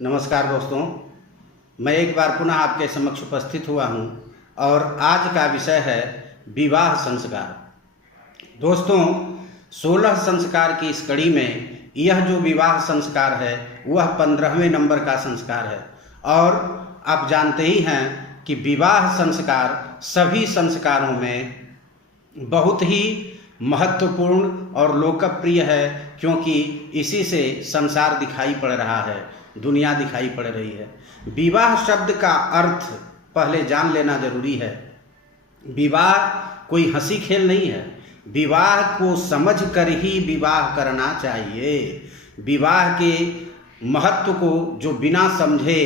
नमस्कार दोस्तों, मैं एक बार पुनः आपके समक्ष उपस्थित हुआ हूं और आज का विषय है विवाह संस्कार। दोस्तों, 16 संस्कार की इस कड़ी में यह जो विवाह संस्कार है वह 15वें नंबर का संस्कार है। और आप जानते ही हैं कि विवाह संस्कार सभी संस्कारों में बहुत ही महत्वपूर्ण और लोकप्रिय है, क्योंकि इसी से संसार दिखाई पड़ रहा है, दुनिया दिखाई पड़ रही है। विवाह शब्द का अर्थ पहले जान लेना जरूरी है। विवाह कोई हंसी खेल नहीं है। विवाह को समझ कर ही विवाह करना चाहिए। विवाह के महत्व को जो बिना समझे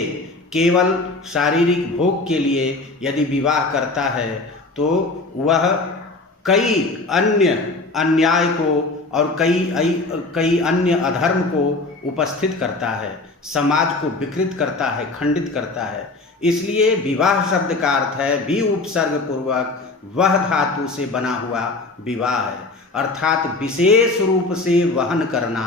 केवल शारीरिक भोग के लिए यदि विवाह करता है तो वह कई अन्य अन्याय को और कई अन्य अधर्म को उपस्थित करता है, समाज को विकृत करता है, खंडित करता है। इसलिए विवाह शब्द का अर्थ है वि उपसर्ग पूर्वक वह धातु से बना हुआ विवाह है, अर्थात विशेष रूप से वहन करना।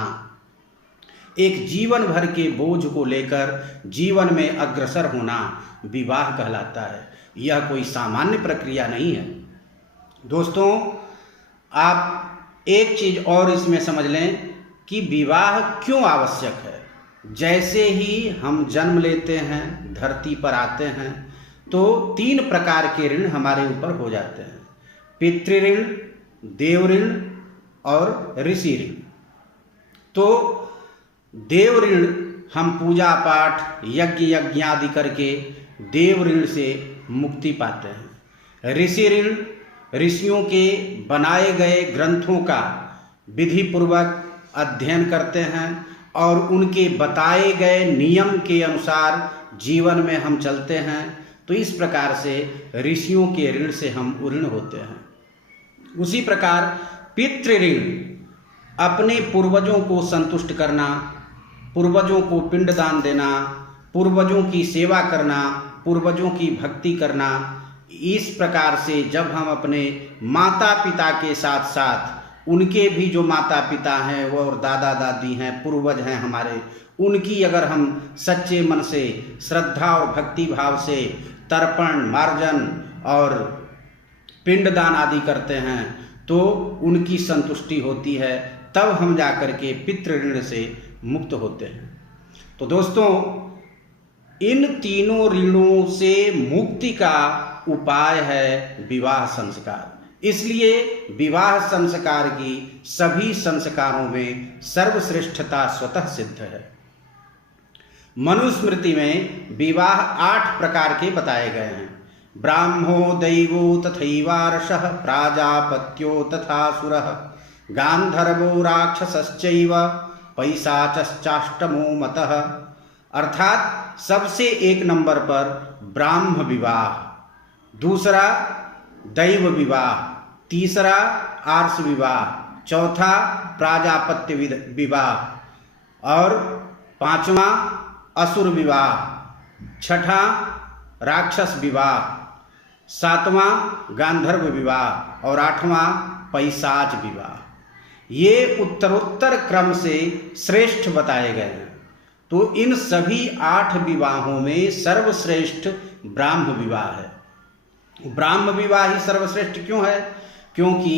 एक जीवन भर के बोझ को लेकर जीवन में अग्रसर होना विवाह कहलाता है। यह कोई सामान्य प्रक्रिया नहीं है। दोस्तों, आप एक चीज और इसमें समझ लें कि विवाह क्यों आवश्यक है। जैसे ही हम जन्म लेते हैं, धरती पर आते हैं, तो 3 प्रकार के ऋण हमारे ऊपर हो जाते हैं: पितृ ऋण, देव ऋण और ऋषि ऋण। तो देव ऋण हम पूजा पाठ यज्ञ आदि करके देव ऋण से मुक्ति पाते हैं। ऋषि ऋण ऋषियों के बनाए गए ग्रंथों का विधि पूर्वक अध्ययन करते हैं और उनके बताए गए नियम के अनुसार जीवन में हम चलते हैं। तो इस प्रकार से ऋषियों के ऋण से हम ऋण होते हैं। उसी प्रकार पितृ ऋण अपने पूर्वजों को संतुष्ट करना, पूर्वजों को पिंडदान देना, पूर्वजों की सेवा करना, पूर्वजों की भक्ति करना। इस प्रकार से जब हम अपने माता पिता के साथ साथ उनके भी जो माता पिता हैं वो और दादा दादी हैं, पूर्वज हैं हमारे, उनकी अगर हम सच्चे मन से श्रद्धा और भक्ति भाव से तर्पण, मार्जन और पिंडदान आदि करते हैं तो उनकी संतुष्टि होती है। तब हम जाकर के पितृ ऋण से मुक्त होते हैं। तो दोस्तों, इन तीनों ऋणों से मुक्ति का उपाय है विवाह संस्कार। इसलिए विवाह संस्कार की सभी संस्कारों में सर्वश्रेष्ठता स्वतः सिद्ध है। मनुस्मृति में विवाह 8 प्रकार के बताए गए हैं: ब्राह्मो दैवो तथैवार्षः, प्राजापत्यो तथासुरः, गांधर्वो राक्षसश्चैव, पैशाचश्चाष्टमो मतः। अर्थात सबसे 1 नंबर पर ब्राह्म विवाह, दूसरा दैव विवाह, तीसरा आर्ष विवाह, चौथा प्राजापत्य विवाह और 5वां असुर विवाह, 6ठा राक्षस विवाह, 7वां गांधर्व विवाह और 8वां पैशाच विवाह। ये उत्तरोत्तर क्रम से श्रेष्ठ बताए गए हैं। तो इन सभी 8 विवाहों में सर्वश्रेष्ठ ब्राह्म विवाह है। ब्राह्म विवाह ही सर्वश्रेष्ठ क्यों है? क्योंकि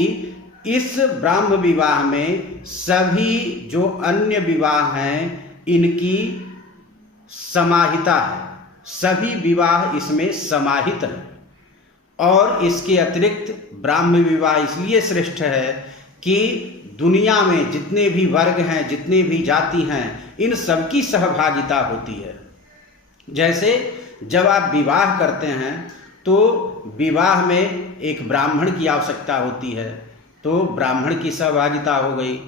इस ब्राह्म विवाह में सभी जो अन्य विवाह हैं इनकी समाहिता है। सभी विवाह इसमें समाहित है। और इसके अतिरिक्त ब्राह्म विवाह इसलिए श्रेष्ठ है कि दुनिया में जितने भी वर्ग हैं, जितने भी जाति हैं, इन सबकी सहभागिता होती है। जैसे जब आप विवाह करते हैं तो विवाह में एक ब्राह्मण की आवश्यकता होती है, तो ब्राह्मण की सहभागिता हो गई।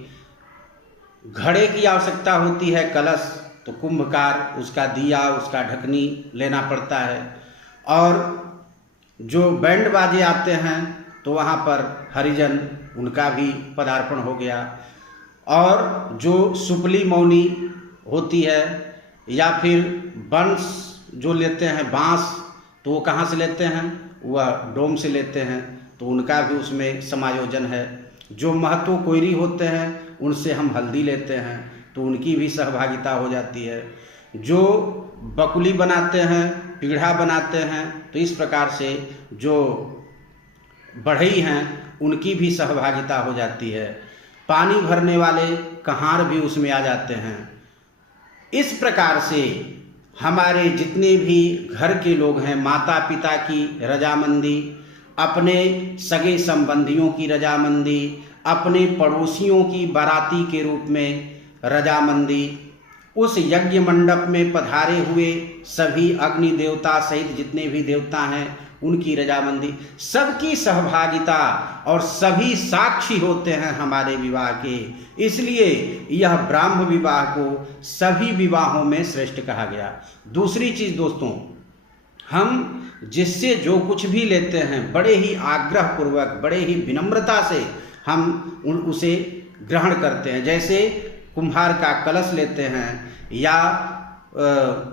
घड़े की आवश्यकता होती है, कलश, तो कुंभकार, उसका दिया, उसका ढकनी लेना पड़ता है। और जो बैंड बाजे आते हैं तो वहाँ पर हरिजन, उनका भी पदार्पण हो गया। और जो सुपली मौनी होती है या फिर बंस जो लेते हैं, बांस, तो वो कहाँ से लेते हैं? वह डोम से लेते हैं, तो उनका भी उसमें समायोजन है। जो महतो कोयरी होते हैं उनसे हम हल्दी लेते हैं, तो उनकी भी सहभागिता हो जाती है। जो बकुली बनाते हैं, पीढ़ा बनाते हैं, तो इस प्रकार से जो बढ़ई हैं उनकी भी सहभागिता हो जाती है। पानी भरने वाले कहार भी उसमें आ जाते हैं। इस प्रकार से हमारे जितने भी घर के लोग हैं, माता पिता की रजामंदी, अपने सगे संबंधियों की रजामंदी, अपने पड़ोसियों की बाराती के रूप में रजामंदी, उस यज्ञ मंडप में पधारे हुए सभी अग्नि देवता सहित जितने भी देवता हैं उनकी रजामंदी, सबकी सहभागिता और सभी साक्षी होते हैं हमारे विवाह के। इसलिए यह ब्राह्म विवाह को सभी विवाहों में श्रेष्ठ कहा गया। दूसरी चीज़ दोस्तों, हम जिससे जो कुछ भी लेते हैं बड़े ही आग्रह पूर्वक, बड़े ही विनम्रता से हम उसे ग्रहण करते हैं। जैसे कुम्हार का कलश लेते हैं या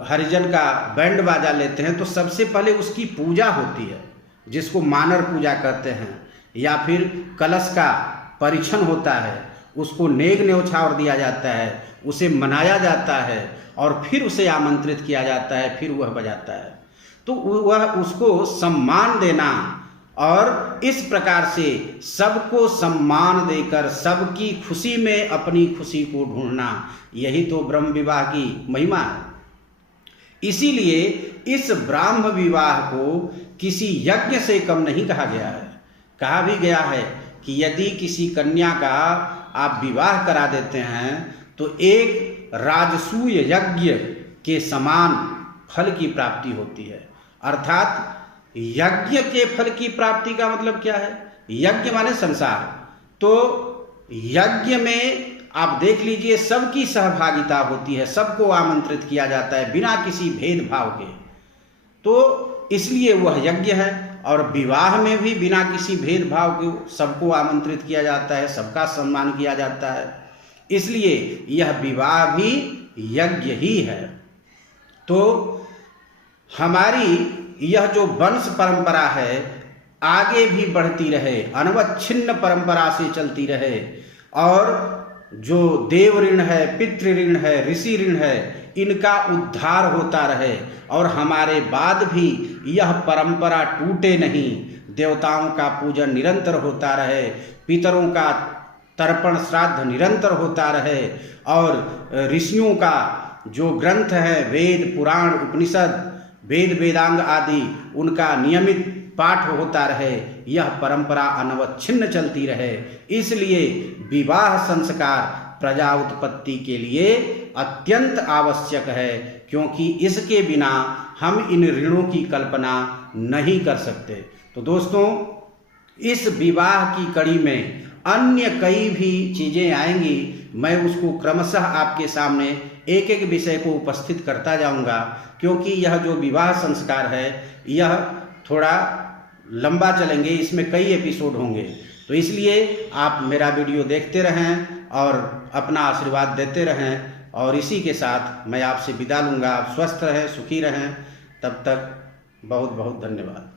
हरिजन का बैंड बाजा लेते हैं, तो सबसे पहले उसकी पूजा होती है, जिसको मानर पूजा कहते हैं, या फिर कलश का परीक्षण होता है, उसको नेग न्योछावर दिया जाता है, उसे मनाया जाता है और फिर उसे आमंत्रित किया जाता है, फिर वह बजाता है। तो वह उसको सम्मान देना और इस प्रकार से सबको सम्मान देकर सबकी खुशी में अपनी खुशी को ढूंढना, यही तो ब्रह्म विवाह की महिमा है। इसीलिए इस ब्राह्म विवाह को किसी यज्ञ से कम नहीं कहा गया है। कहा भी गया है कि यदि किसी कन्या का आप विवाह करा देते हैं तो एक राजसूय यज्ञ के समान फल की प्राप्ति होती है। अर्थात यज्ञ के फल की प्राप्ति का मतलब क्या है? यज्ञ माने संसार। तो यज्ञ में आप देख लीजिए सबकी सहभागिता होती है, सबको आमंत्रित किया जाता है बिना किसी भेदभाव के, तो इसलिए वह यज्ञ है। और विवाह में भी बिना किसी भेदभाव के सबको आमंत्रित किया जाता है, सबका सम्मान किया जाता है, इसलिए यह विवाह भी यज्ञ ही है। तो हमारी यह जो वंश परंपरा है आगे भी बढ़ती रहे, अनवच्छिन्न परंपरा से चलती रहे, और जो देव ऋण है, पितृ ऋण है, ऋषि ऋण है, इनका उद्धार होता रहे और हमारे बाद भी यह परंपरा टूटे नहीं। देवताओं का पूजन निरंतर होता रहे, पितरों का तर्पण श्राद्ध निरंतर होता रहे, और ऋषियों का जो ग्रंथ है, वेद पुराण उपनिषद, वेद वेदांग आदि, उनका नियमित पाठ होता रहे, यह परंपरा अनवच्छिन्न चलती रहे। इसलिए विवाह संस्कार प्रजा उत्पत्ति के लिए अत्यंत आवश्यक है, क्योंकि इसके बिना हम इन ऋणों की कल्पना नहीं कर सकते। तो दोस्तों, इस विवाह की कड़ी में अन्य कई भी चीज़ें आएंगी, मैं उसको क्रमशः आपके सामने एक एक विषय को उपस्थित करता जाऊंगा, क्योंकि यह जो विवाह संस्कार है यह थोड़ा लंबा चलेंगे, इसमें कई एपिसोड होंगे। तो इसलिए आप मेरा वीडियो देखते रहें और अपना आशीर्वाद देते रहें, और इसी के साथ मैं आपसे विदा लूँगा। आप स्वस्थ रहें, सुखी रहें, तब तक बहुत बहुत धन्यवाद।